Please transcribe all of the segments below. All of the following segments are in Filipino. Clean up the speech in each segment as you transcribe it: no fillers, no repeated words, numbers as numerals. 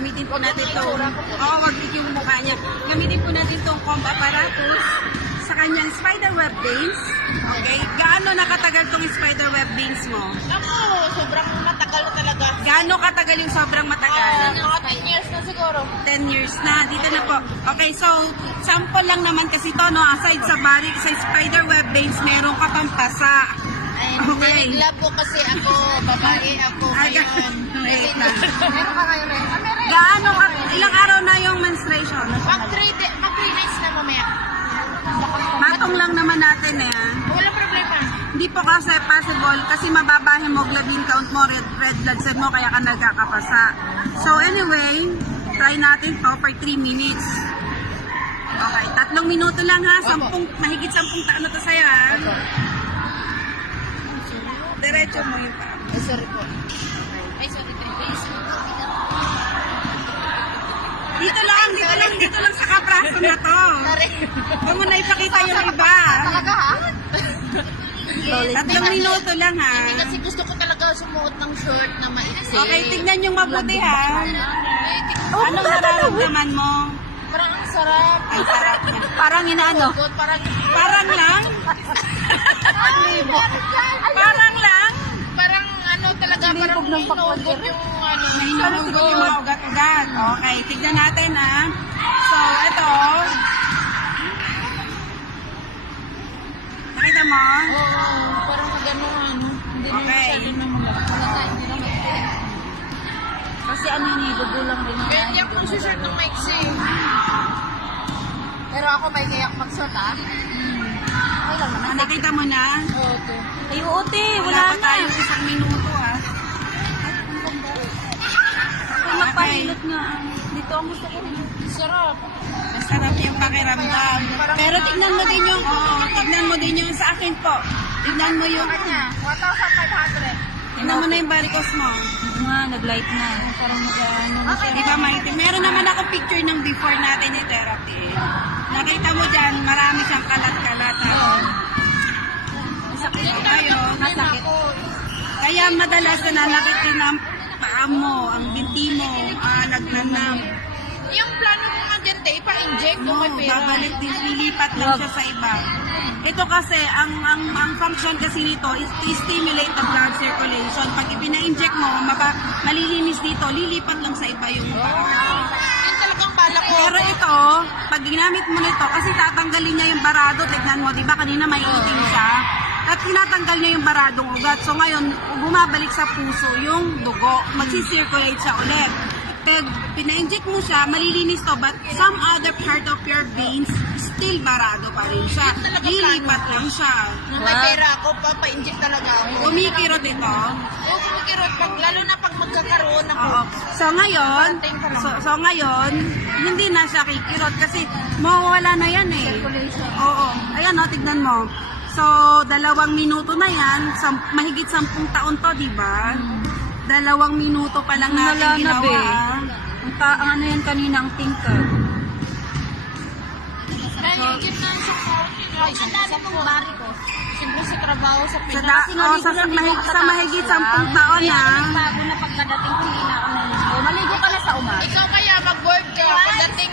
gamitin po natin itong, wag yung mukha niya. Gamitin po natin itong comb apparatus sa kanyang spiderweb veins. Okay? Gaano nakatagal itong spiderweb veins mo? Ako, sobrang matagal na talaga. Gaano katagal yung sobrang matagal? Mga 10 years na siguro. 10 years na. Dito na po. Okay, so, sample lang naman kasi to, no? Aside sa sa spiderweb veins, meron ka pang pasa. Okay. Nagla po kasi ako, babae ako ngayon. Wait lang. Meron ka ngayon rin? Meron. Gaano ka, ilang araw na yung menstruation? Mag 3 days na mamaya. Matong lang naman natin eh. Walang problema. Hindi po kasi possible kasi mababa hemoglobin count mo, red blood cell mo, kaya ka nagkakapasa. So anyway, try natin to for 3 minutes. Okay, 3 minuto lang ha. Mahigit 10 taon na to sa'yo ha. Diretso mo yung pa. Ay, sorry po. Ay, sorry, 3 days. Dito lang sa kapraso na to. Huwag mo na ipakita yung iba. Talaga ha? 3 minuto lang ha. Hindi kasi gusto ko talaga sumuot ng short na maiksi. Okay, tignan yung mabuti ha. Anong nararamdaman mo? Parang ang sarap. Ang sarap niya. Parang inaano? Parang lang? Parang lang? Parang ano talaga, parang hinugod yung ano. Hinugod yung mga ugat-ugat. Okay, tignan natin ha. So, ito. Nakita mo? Oo, parang gano'n ano. Hindi na Okay. masyado na malaki. Hindi na maiksi. Kasi ano yun, gugulang rin. Kaya hindi ako magsushort ng maiksi. Pero ako may kayak mag-short ha. Okay lang naman. Nakita mo na? Oo, okay. Ay, uti. Wala pa tayong 1 minuto ha. Kung magpahilot nga. Dito ang gusto ko rin. Sarap. Masarap yung pakiramdam. Pero tignan mo din yung, tignan mo din yung sa akin po. Tignan mo yung, Kanya, 1,500. tignan mo na yung varicose mo. Nga, nag-light na. Parang nag-ano na siya. Di ba, Maite? Meron naman ako picture ng before natin ni therapy. Nakita mo dyan, marami siyang kalat-kalat. Masakit Tayo, masakit. Kaya madalas nananakit din ang paa mo, ang binti mo, nagnanam. Yung plano mo nga dyan, te, ipa-inject kung may pera. Babalik din, lilipat lang siya sa iba. Ito kasi, ang function kasi nito is to stimulate the blood circulation. Pag ipina-inject mo, malilinis dito, lilipat lang sa iba yung paa. Yun talagang bala ko. Pero ito, pag ginamit mo nito, kasi tatanggalin niya yung barado, tignan mo, di ba kanina may iting siya? At tinatanggal niya yung baradong ugat. So ngayon, bumabalik sa puso yung dugo, magsisirculate siya ulit. Pag pina-inject mo siya, malilinis to, but some other part of your veins, still barado pa rin siya. Lilipat lang siya. Nung may pera ako, papa-inject talaga ako. Kumikirot ito. Oo, kumikirot. Lalo na pag magkakaroon ako. Oo. So ngayon, hindi na siya kikirot kasi mawawala na yan eh. Oo. Ayan o, tignan mo. So, 2 minuto na yan. Mahigit 10 taon to, di ba? 2 minuto pa lang natin Wala na, ginawa. be. Ang ano yan kanina, ang tingkad. Nag-inject na siya ko. Ang dami kong bari ko. Siyempre sa trabaho sa Pinas. Sa mahigit 10 taon ha. Bago na pagkadating ko, hindi na ako naligo. Maligo ka na sa umaga. Ikaw kaya mag-board ka. Pagdating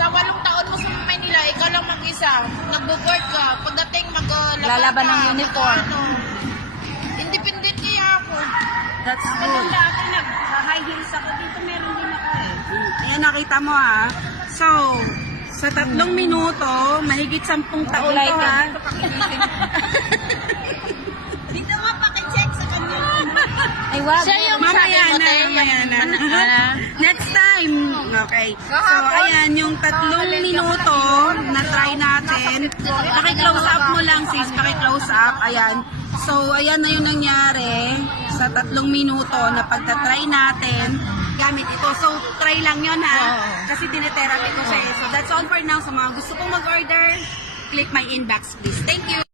sa 8 taon mo sa Manila, ikaw lang mag-isa. Nag-board ka. Pagdating Lalaban ng uniform. Independent niya ako. That's Ganun good. dati nag-high heels ako. Dito meron din ako eh. Ayan, nakita mo ha. So, sa 3 minuto, mahigit 10 taon to ha. Dito mo pakicheck sa kanya. Ay, wag. Siya yung Mamaya sabi mo, na, te, mamaya na. Ano? Next time. Okay. So, ayan, yung 3 minuto na try natin. Paki-close up mo lang, sis. Paki-close up. Ayan. So, ayan na yung nangyari sa 3 minuto na pagta-try natin gamit ito. So, try lang yun ha. Kasi tinetherapy ko siya. So, that's all for now. Sa mga gusto kong mag-order, click my inbox please. Thank you.